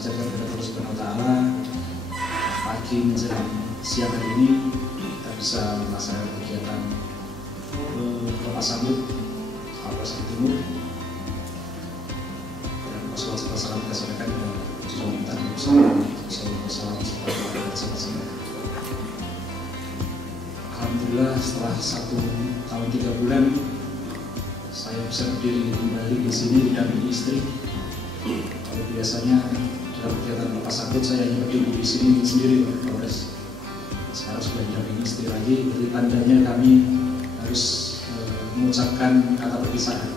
berjalan kepada Allah Subhanahu Wa Taala, pagi menjelang siang hari ini kita bisa melaksanakan kegiatan lepas sambut Kapolres Timur dan wassalam kita sampaikan kepada Junta Alhamdulillah setelah 1 tahun 3 bulan saya bisa berdiri kembali di sini didampingi istri. Kalau biasanya dalam kegiatan lepas sambut saya hanya berdiri di sini sendiri, Pak Kapolres. Sekarang sudah didampingi istri lagi, berarti tandanya kami harus mengucapkan kata perpisahan.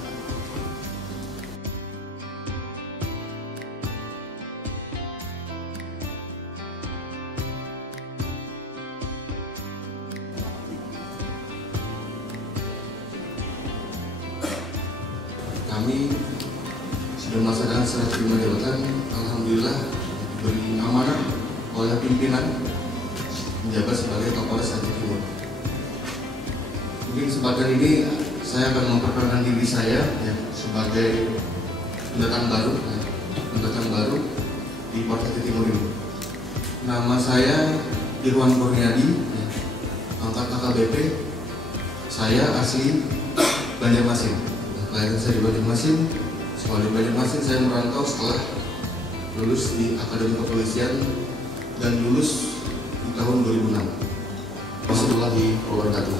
Kami sudah melaksanakan serah terima jabatan, alhamdulillah diberi amanah oleh pimpinan menjabat sebagai Kapolres Aceh Timur. Mungkin kesempatan ini saya akan memperkenalkan diri saya ya, sebagai pendatang baru di Polres Aceh Timur ini. Nama saya Irwan Kurniadi, ya, pangkat AKBP. Saya asli Banjarmasin. Kelahiran saya di Banjarmasin, sekolah di Banjarmasin. Saya merantau setelah lulus di Akademi Kepolisian dan lulus di tahun 2006. Warahmatullahi wabarakatuh.